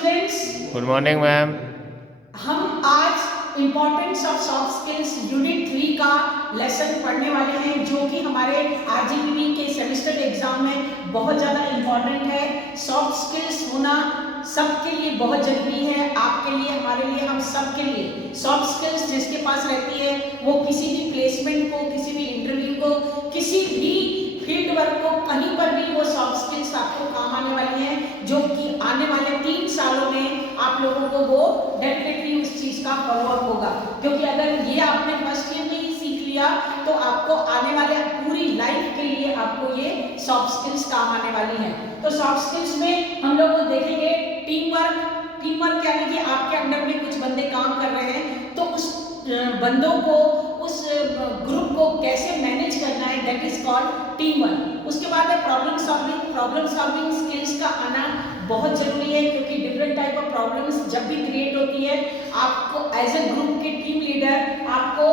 Students, good morning ma'am. हम आज importance of soft skills unit 3 का लेसन पढ़ने वाले हैं जो कि हमारे आरजीपीवी के सेमेस्टर एग्जाम में बहुत ज़्यादा इम्पोर्टेंट है। सॉफ्ट स्किल्स होना सबके लिए बहुत जरूरी है, आपके लिए, हमारे लिए, हम सब के लिए। सॉफ्ट स्किल्स जिसके पास रहती है वो किसी भी प्लेसमेंट को, किसी भी इंटरव्यू को, किसी भी फील्ड वर्क को, कहीं पर भी वो सॉफ्ट स्किल्स आपको काम आने वाली हैं, जो कि आने वाले 3 सालों में आप लोगों को वो डेफिनेटली उस चीज का फॉलोअप होगा। क्योंकि अगर ये आपने फर्स्ट ईयर में ही सीख लिया तो आपको आने वाले पूरी लाइफ के लिए आपको ये सॉफ्ट स्किल्स काम आने वाली हैं। तो सॉफ्ट स्किल्स में हम लोग देखेंगे टीम वर्क यानी कि आपके अंडर में कुछ बंदे काम कर रहे हैं तो उस बंदों को, उस ग्रुप को कैसे मैनेज करना है, that is called team work. उसके बाद है प्रॉब्लम सॉल्विंग स्किल्स का आना बहुत जरूरी है, क्योंकि डिफरेंट टाइप ऑफ प्रॉब्लम्स जब भी क्रिएट होती है आपको एज ए ग्रुप के टीम लीडर आपको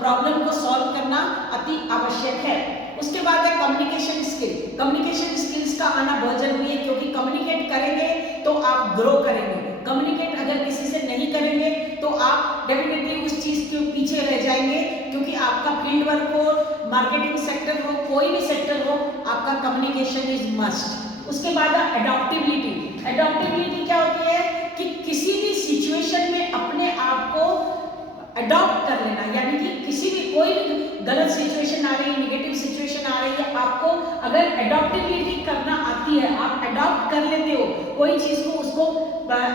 प्रॉब्लम को सॉल्व करना अति आवश्यक है। उसके बाद है कम्युनिकेशन स्किल्स का आना बहुत जरूरी है, क्योंकि कम्युनिकेट करेंगे तो आप ग्रो करेंगे। कम्युनिकेट अगर किसी से नहीं करेंगे तो आप डेफिनेटली उस चीज के पीछे रह जाएंगे, क्योंकि आपका फील्ड वर्क हो, मार्केटिंग सेक्टर हो, कोई भी सेक्टर हो, आपका कम्युनिकेशन इज मस्ट। उसके बाद एडॉप्टिबिलिटी क्या होती है कि किसी भी सिचुएशन में अपने आप को अडॉप्ट कर लेना, यानी कि किसी भी कोई भी गलत सिचुएशन आ रही है, नेगेटिव सिचुएशन आ रही है, आपको अगर एडॉप्टिबिलिटी करना आती है, आप अडॉप्ट कर लेते हो कोई चीज को, उसको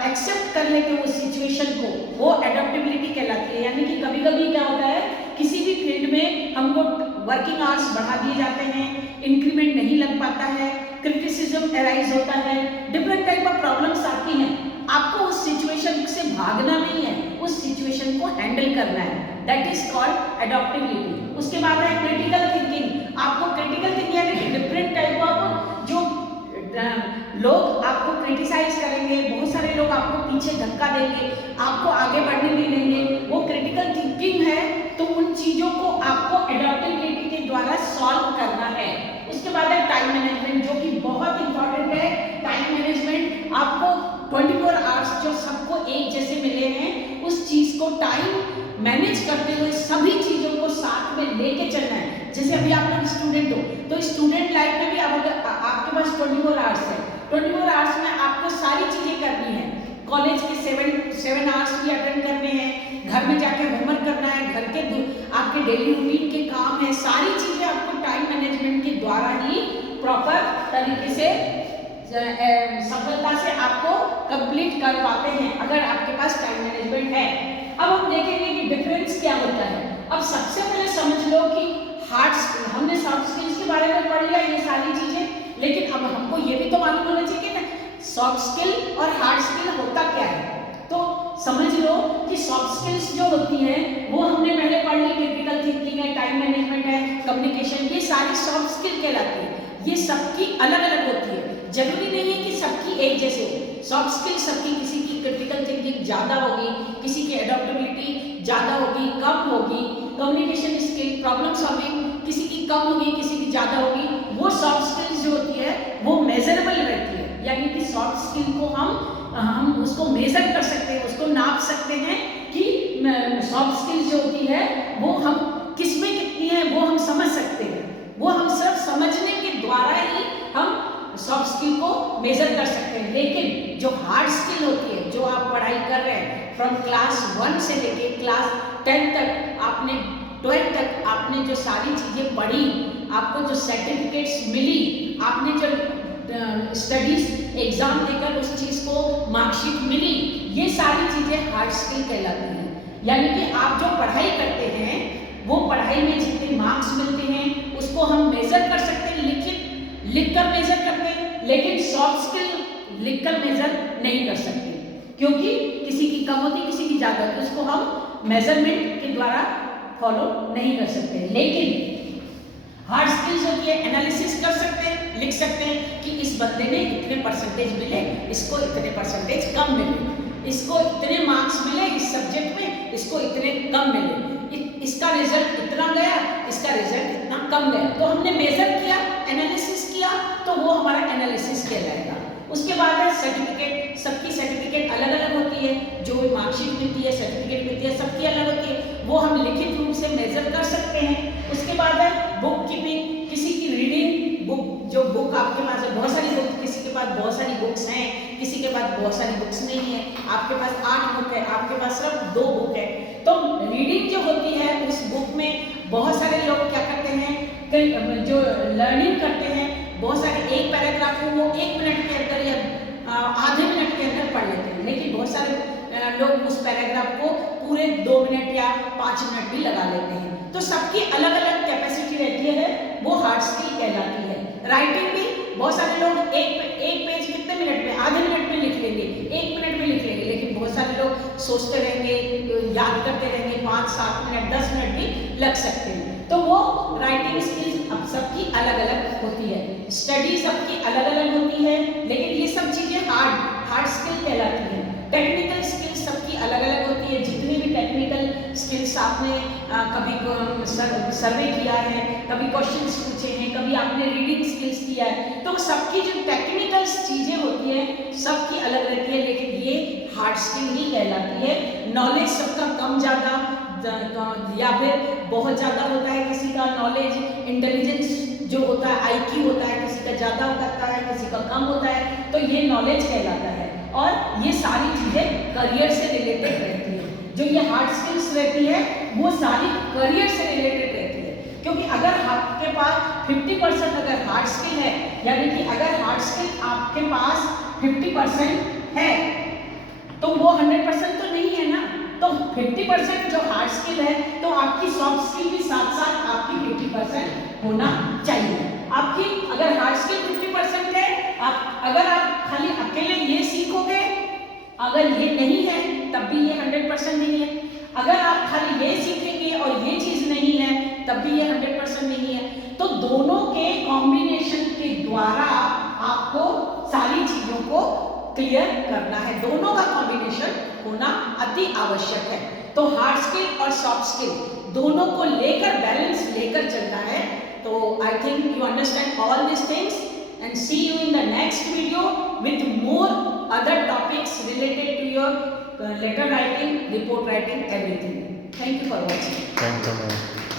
एक्सेप्ट कर लेते हो उस सिचुएशन को, वो एडॉप्टिबिलिटी कहलाती है। यानी कि कभी कभी क्या होता है, किसी भी फील्ड में हमको वर्किंग आवर्स बढ़ा दिए जाते हैं, इंक्रीमेंट नहीं लग पाता है, क्रिटिसिज्म अराइज होता है, डिफरेंट टाइप ऑफ प्रॉब्लम्स आती हैं। आपको उस सिचुएशन से भागना नहीं है, उस सिचुएशन को हैंडल करना है, दैट इज कॉल्ड एडॉप्टिबिलिटी। उसके बाद है क्रिटिकल थिंकिंग। आपको क्रिटिकल थिंकिंग यानी कि डिफरेंट टाइप ऑफ जो लोग आपको क्रिटिसाइज करेंगे, बहुत सारे लोग आपको पीछे धक्का देंगे, आपको आगे बढ़ने नहीं देंगे, वो क्रिटिकल थिंकिंग है। तो उन चीजों को आपको एडॉप्टिबिलिटी के द्वारा सॉल्व करना है। उसके बाद है टाइम मैनेजमेंट, जो कि बहुत इंपॉर्टेंट है। टाइम मैनेजमेंट आपको 24 आवर्स जो सबको एक जैसे मिले हैं, उस चीज को टाइम मैनेज करते हुए सभी चीजों को साथ में लेके चलना है। जैसे अभी आप लोग स्टूडेंट हो तो स्टूडेंट लाइफ में भी आपके पास 24 आवर्स है, 24 आवर्स में आपको सारी चीजें करनी है। कॉलेज के 7 आवर्स भी अटेंड करने हैं, घर में जाके होमवर्क करना है, घर के आपके डेली रूटीन के काम है, सारी चीजें आपको टाइम मैनेजमेंट के द्वारा ही प्रॉपर तरीके से सफलता से आपको कंप्लीट कर पाते हैं, अगर आपके पास टाइम मैनेजमेंट है। अब हम देखेंगे कि डिफरेंस क्या होता है। अब सबसे पहले समझ लो कि हार्ड स्किल, हमने सॉफ्ट स्किल्स के बारे में पढ़ लिया ये सारी चीजें, लेकिन अब हमको ये भी तो मालूम होना चाहिए ना सॉफ्ट स्किल और हार्ड स्किल होता क्या है। तो समझ लो कि सॉफ्ट स्किल्स जो होती हैं वो हमने पहले पढ़ ली, क्रिटिकल थिंकिंग है, टाइम मैनेजमेंट है, कम्युनिकेशन, ये सारी सॉफ्ट स्किल कहलाती है। ये सबकी अलग अलग होती है, जरूरी नहीं है कि सबकी एक जैसे हो। सॉफ्ट स्किल सबकी, किसी की क्रिटिकल थिंकिंग ज्यादा होगी, किसी की एडॉप्टेबिलिटी ज्यादा होगी, कम होगी। कम्युनिकेशन स्किल, प्रॉब्लम सॉल्विंग किसी की कम होगी, किसी की ज्यादा होगी। वो सॉफ्ट स्किल्स जो होती है वो मेजरेबल रहती है, यानी कि सॉफ्ट स्किल को हम उसको मेजर कर सकते हैं, उसको नाप सकते हैं कि सॉफ्ट स्किल्स जो होती है वो हम किस में कितनी है वो हम समझ सकते हैं। वो हम सिर्फ समझने के द्वारा ही हम सॉफ्ट स्किल को मेजर कर सकते हैं। लेकिन जो हार्ड स्किल होती है, जो आप पढ़ाई कर रहे हैं फ्रॉम क्लास 1 से लेके क्लास 10 तक, आपने 12 तक आपने जो सारी चीजें पढ़ी, आपको जो सर्टिफिकेट्स मिली, आपने जो स्टडीज एग्जाम देकर उस चीज को मार्कशीट मिली, ये सारी चीजें हार्ड स्किल कहलाती हैं। यानी कि आप जो पढ़ाई करते हैं वो पढ़ाई में जितने मार्क्स मिलते हैं उसको हम मेजर कर सकते हैं, लेकिन लिखकर मेजर करते हैं, लेकिन सॉफ्ट स्किल लिखकर मेजर नहीं कर सकते, क्योंकि किसी की कम होती, किसी की ज्यादा होती, उसको हम मेजरमेंट के द्वारा फॉलो नहीं कर सकते। लेकिन हार्ड स्किल्स होती है, एनालिसिस कर सकते हैं, लिख सकते हैं कि इस बंदे ने इतने परसेंटेज मिले, इसको इतने परसेंटेज कम मिले, इसको इतने मार्क्स मिले इस सब्जेक्ट में, इसको इतने कम मिले, इसका रिजल्ट इतना गया, इसका रिजल्ट इतना कम गया। तो हमने मेजर किया, एनालिसिस किया, तो वो हमारा एनालिसिस कहलाएगा। उसके बाद है सर्टिफिकेट। सबकी मिलती है, सर्टिफिकेट मिलती है, सबकी अलग होती है, वो हम लिखित रूप से मेजर कर सकते हैं। उसके बाद है बुक कीपिंग, किसी की रीडिंग बुक, जो बुक आपके पास है, बहुत सारी बुक, किसी के पास बहुत सारी बुक्स हैं, किसी के पास बहुत सारी बुक्स नहीं है, आपके पास 8 बुक है, आपके पास सिर्फ 2 बुक है। तो रीडिंग जो होती है उस बुक में बहुत सारे लोग क्या करते हैं, जो लर्निंग करते हैं, बहुत सारे एक पैराग्राफ को वो 1 मिनट के अंदर या आधे मिनट के अंदर पढ़ लेते हैं, लेकिन बहुत सारे लोग उस पैराग्राफ को पूरे 2 मिनट या 5 मिनट भी लगा लेते हैं। तो सबकी अलग अलग कैपेसिटी रहती है, वो हार्ड स्किल कहलाती है। राइटिंग भी बहुत सारे लोग एक पेज कितने मिनट में, आधे मिनट में लिख लेंगे, 1 मिनट में लिख लेंगे, लेकिन बहुत सारे लोग सोचते रहेंगे, याद करते रहेंगे, 5-7 मिनट 10 मिनट भी लग सकते हैं। तो वो राइटिंग स्किल्स अब सबकी अलग अलग होती है, स्टडी सबकी अलग अलग होती है, लेकिन ये सब चीज़ें हार्ड स्किल कहलाती है। टेक्निकल स्किल्स सबकी अलग अलग होती है, जितनी भी टेक्निकल स्किल्स आपने कभी सर्वे किया है, कभी क्वेश्चंस पूछे हैं, कभी आपने रीडिंग स्किल्स किया है, तो सबकी जो टेक्निकल चीज़ें होती है सबकी अलग रहती है, लेकिन ये हार्ड स्किल ही कहलाती है। नॉलेज सबका कम ज़्यादा या फिर बहुत ज़्यादा होता है, किसी का नॉलेज इंटेलिजेंस जो होता है, IQ होता है, किसी का ज़्यादा होता है, किसी का कम होता है, तो ये नॉलेज कहलाता है। और ये सारी चीज़ें करियर से रिलेटेड रहती है, जो ये हार्ड स्किल्स रहती है वो सारी करियर से रिलेटेड रहती है, क्योंकि अगर आपके पास 50% अगर हार्ड स्किल है, यानी कि अगर हार्ड स्किल आपके पास 50% है तो वो 100% तो नहीं है ना, तो 50% जो हार्ड स्किल है तो आपकी सॉफ्ट स्किल भी साथ साथ आपकी 50% होना चाहिए। आपकी अगर हार्ड स्किल 50% है, अगर आप खाली अकेले ये सीखोगे, अगर ये नहीं है तब भी ये 100% नहीं है, अगर आप खाली ये सीखेंगे और ये चीज़ नहीं है तब भी ये 100% नहीं है। तो दोनों के कॉम्बिनेशन के द्वारा आपको सारी चीज़ों को क्लियर करना है, दोनों का कॉम्बिनेशन होना अति आवश्यक है। तो हार्ड स्किल और सॉफ्ट स्किल दोनों को लेकर बैलेंस लेकर चलना है। तो I think you understand all this things and see you in the next video with more other topics related to your letter writing, report writing, everything. Thank you for watching. Thank you, ma'am.